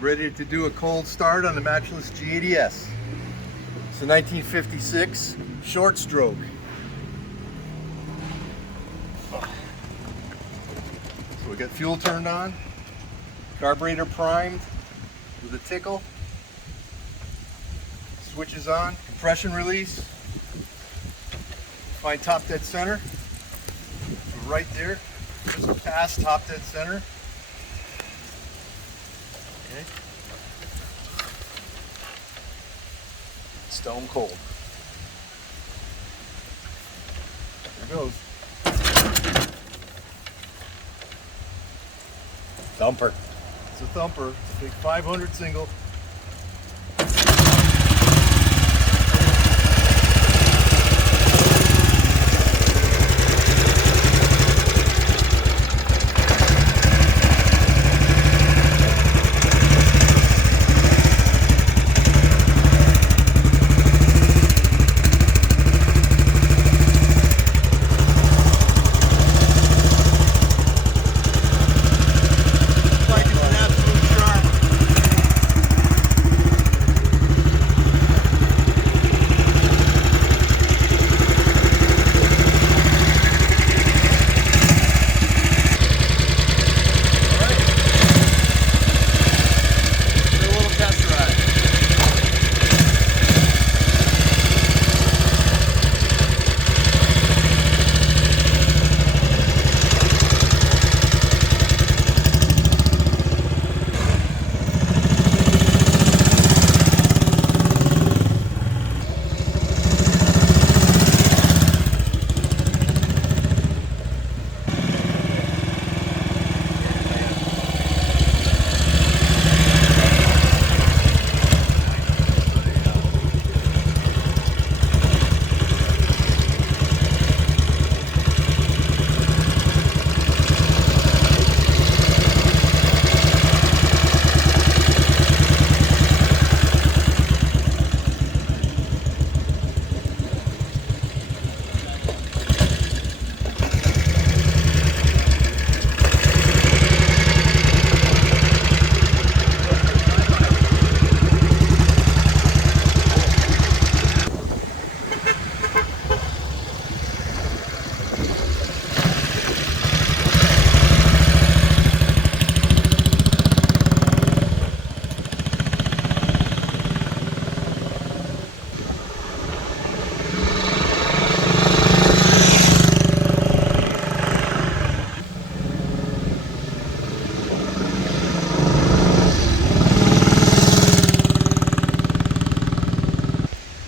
Ready to do a cold start on the Matchless G80S. It's a 1956 short stroke. So we got fuel turned on, carburetor primed with a tickle, switches on, compression release. Find top dead center. So right there, just past top dead center. Okay. Stone cold. There it goes. Thumper. It's a thumper. It's a big 500 single.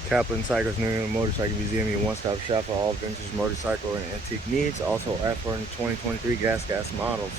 Kaplan Cycles, New England Motorcycle Museum, your one-stop shop for all vintage motorcycle and antique needs. Also offering 2023 gas models.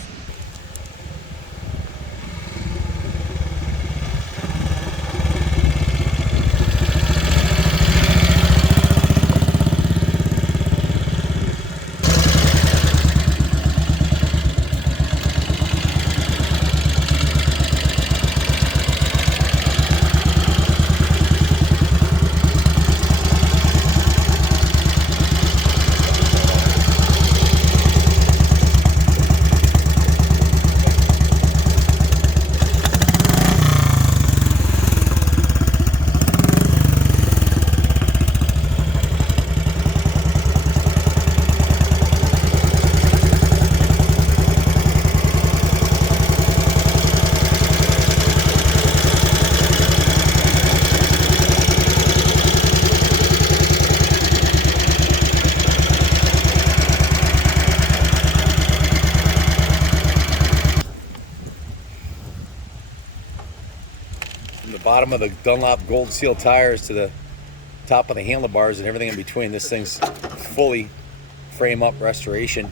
From the bottom of the Dunlop gold seal tires to the top of the handlebars and everything in between, this thing's fully frame up restoration,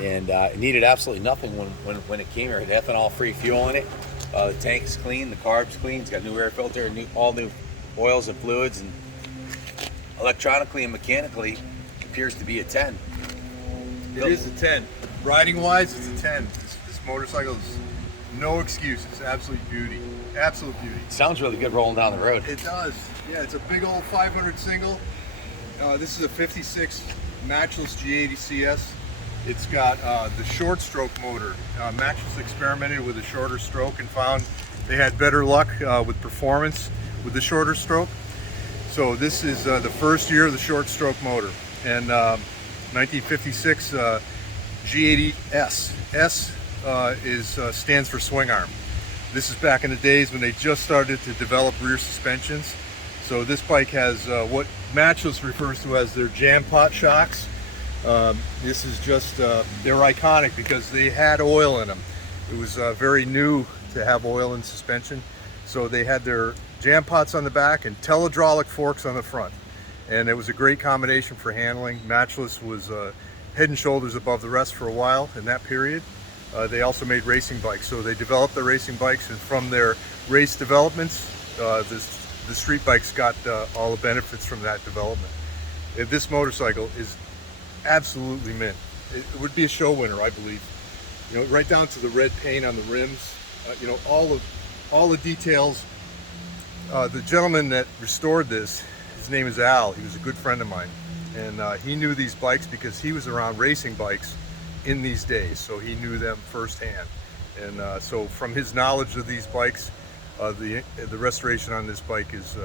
and it needed absolutely nothing when it came here. It had ethanol free fuel in it. The tank's clean, the carb's clean, it's got new air filter and all new oils and fluids, and electronically and mechanically appears to be a 10. It is a 10. Riding wise, it's a 10. This motorcycle is no excuse. It's absolute beauty. Absolute beauty. Sounds really good rolling down the road. It does. Yeah, it's a big old 500 single. This is a 56 Matchless G80S. It's got the short stroke motor. Matchless experimented with a shorter stroke and found they had better luck with performance with the shorter stroke. So this is the first year of the short stroke motor. And 1956 G80S. S stands for swing arm. This is back in the days when they just started to develop rear suspensions. So this bike has what Matchless refers to as their jam pot shocks. This is just, they're iconic because they had oil in them. It was very new to have oil in suspension. So they had their jam pots on the back and telehydraulic forks on the front. And it was a great combination for handling. Matchless was head and shoulders above the rest for a while in that period. They also made racing bikes. So they developed the racing bikes, and from their race developments, the street bikes got all the benefits from that development. This motorcycle is absolutely mint. It would be a show winner, I believe. You know, right down to the red paint on the rims. You know, all the details. The gentleman that restored this, his name is Al. He was a good friend of mine, and he knew these bikes because he was around racing bikes in these days, so he knew them firsthand. And so from his knowledge of these bikes, the restoration on this bike is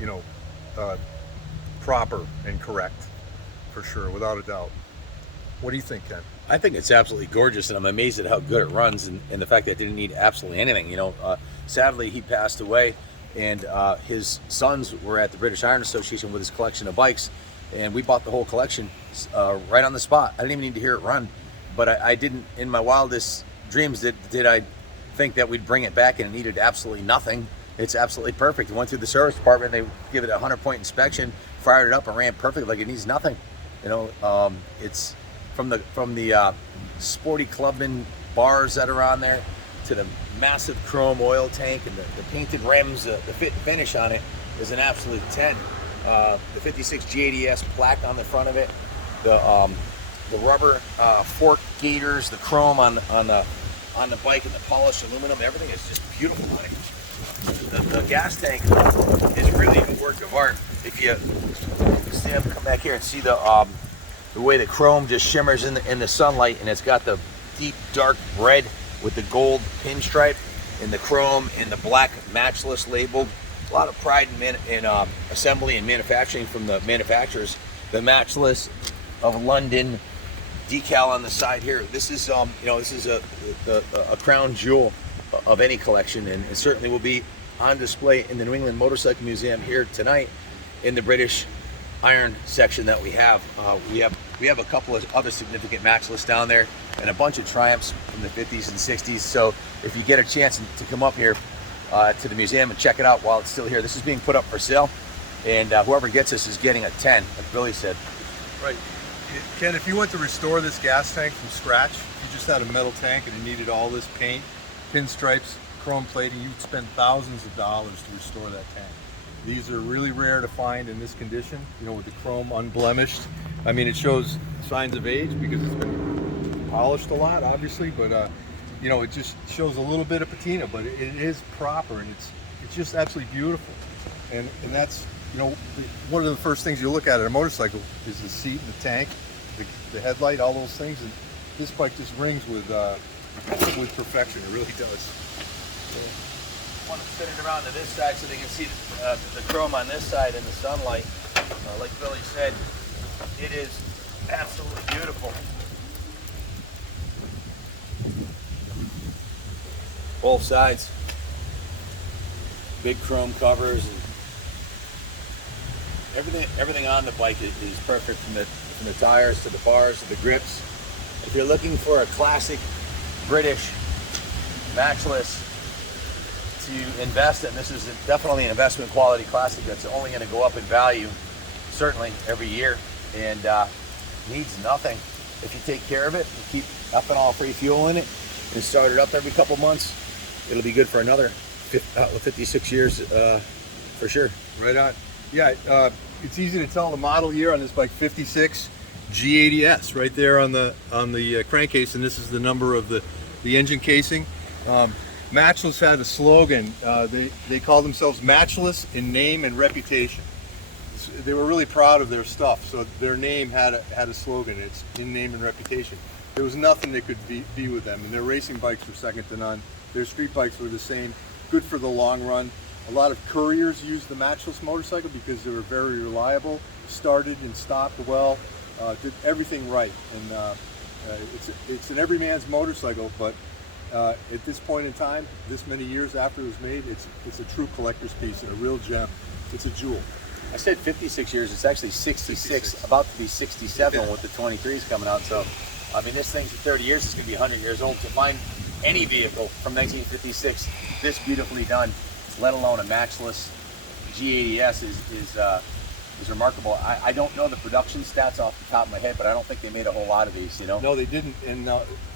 you know, proper and correct, for sure, without a doubt. What do you think, Ken? I think it's absolutely gorgeous, and I'm amazed at how good it runs, and the fact that it didn't need absolutely anything. You know, sadly he passed away, and his sons were at the British Iron Association with his collection of bikes, and we bought the whole collection right on the spot. I didn't even need to hear it run, but I didn't, in my wildest dreams, did I think that we'd bring it back and it needed absolutely nothing. It's absolutely perfect. It went through the service department, they give it a 100-point inspection, fired it up, and ran perfect like it needs nothing. You know, it's from the sporty Clubman bars that are on there to the massive chrome oil tank and the painted rims. The fit and finish on it is an absolute 10. The 56 G80S plaque on the front of it, the rubber fork gaiters, the chrome on the bike, and the polished aluminum, everything is just beautiful on it. The gas tank is really a work of art. If you stand up, come back here and see the way the chrome just shimmers in the sunlight, and it's got the deep dark red with the gold pinstripe and the chrome and the black Matchless labeled. A lot of pride in assembly and manufacturing from the manufacturers. The Matchless of London decal on the side here. This is you know, this is a crown jewel of any collection, and it certainly will be on display in the New England Motorcycle Museum here tonight in the British Iron section that we have. We have a couple of other significant Matchless down there, and a bunch of Triumphs from the 50s and 60s. So if you get a chance to come up here to the museum and check it out while it's still here, this is being put up for sale, and whoever gets this is getting a 10, like Billy said. Right. Ken, if you went to restore this gas tank from scratch, if you just had a metal tank and it needed all this paint, pinstripes, chrome plating, you'd spend thousands of dollars to restore that tank. These are really rare to find in this condition, you know, with the chrome unblemished. I mean, it shows signs of age because it's been polished a lot, obviously, but you know, it just shows a little bit of patina, but it is proper, and it's just absolutely beautiful. And that's, you know, one of the first things you look at a motorcycle is the seat and the tank, the headlight, all those things, and this bike just rings with perfection. It really does. I want to spin it around to this side so they can see the chrome on this side in the sunlight. Like Billy said, it is absolutely beautiful. Both sides, big chrome covers, and everything on the bike is perfect, from the tires to the bars to the grips. If you're looking for a classic British Matchless to invest in, this is definitely an investment quality classic that's only going to go up in value, certainly every year, and needs nothing. If you take care of it, you keep ethanol-free fuel in it, and start it up every couple months, it'll be good for another 56 years for sure. Right on. Yeah, it's easy to tell the model year on this bike, 56 G80S, right there on the crankcase, and this is the number of the engine casing. Matchless had a slogan. They called themselves Matchless in name and reputation. They were really proud of their stuff, so their name had a slogan. It's in name and reputation. There was nothing that could be with them, and their racing bikes were second to none. Their street bikes were the same. good for the long run. A lot of couriers use the Matchless motorcycle because they were very reliable, started and stopped well, did everything right. And it's an everyman's motorcycle, but at this point in time, this many years after it was made, it's a true collector's piece and a real gem. It's a jewel. I said 56 years. It's actually 66, about to be 67 Yeah. with the 23s coming out. So, I mean, this thing's 30 years. It's going to be 100 years old. To find any vehicle from 1956 this beautifully done, let alone a Matchless G80S, is remarkable. I don't know the production stats off the top of my head, but I don't think they made a whole lot of these, you know? No, they didn't, and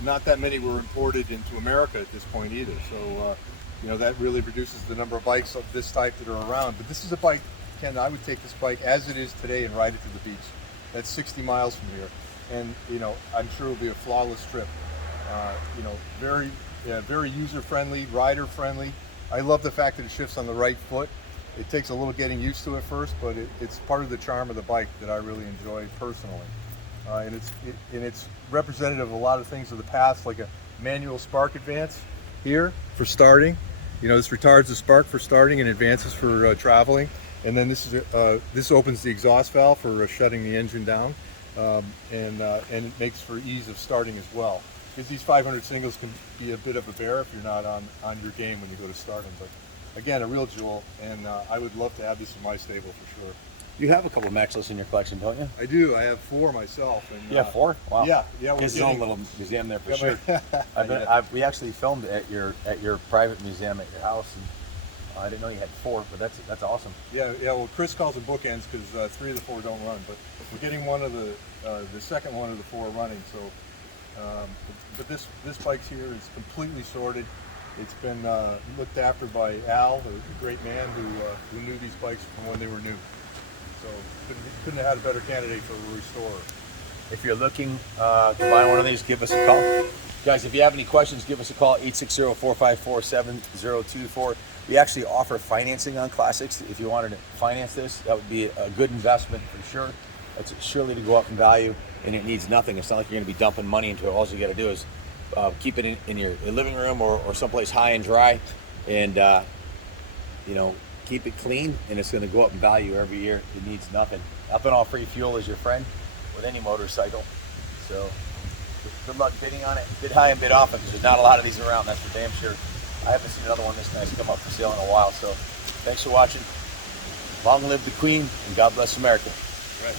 not that many were imported into America at this point either. So, you know, that really reduces the number of bikes of this type that are around. But this is a bike, Ken, I would take this bike as it is today and ride it to the beach. That's 60 miles from here. And, you know, I'm sure it'll be a flawless trip. You know, very user-friendly, rider-friendly. I love the fact that it shifts on the right foot. It takes a little getting used to it first, but it's part of the charm of the bike that I really enjoy personally. And it's representative of a lot of things of the past, like a manual spark advance here for starting. You know, this retards the spark for starting and advances for traveling. And then this opens the exhaust valve for shutting the engine down, and it makes for ease of starting as well. Because these 500 singles can be a bit of a bear if you're not on your game when you go to starting. But again, a real jewel, and I would love to have this in my stable for sure. You have a couple Matchless in your collection, don't you? I do. I have 4 myself. And, You have 4? Wow. Yeah. His own little museum there for sure. Yeah. We actually filmed at your private museum at your house, and I didn't know you had 4, but that's awesome. Yeah. Well, Chris calls them bookends because 3 of the 4 don't run, but we're getting one of the second one of the 4 running. So, but this bike here is completely sorted. It's been looked after by Al, a great man who knew these bikes from when they were new. So couldn't have had a better candidate for a restorer. If you're looking to buy one of these, give us a call. Guys, if you have any questions, give us a call, 860-454-7024. We actually offer financing on classics. If you wanted to finance this, that would be a good investment for sure. It's surely to go up in value, and it needs nothing. It's not like you're going to be dumping money into it. All you got to do is keep it in your living room or someplace high and dry, and you know, keep it clean, and it's going to go up in value every year. It needs nothing. Ethanol free fuel is your friend with any motorcycle. So good luck bidding on it. Bid high and bid often, because there's not a lot of these around, that's for damn sure. I haven't seen another one this nice come up for sale in a while. So thanks for watching. Long live the Queen, and God bless America. Right.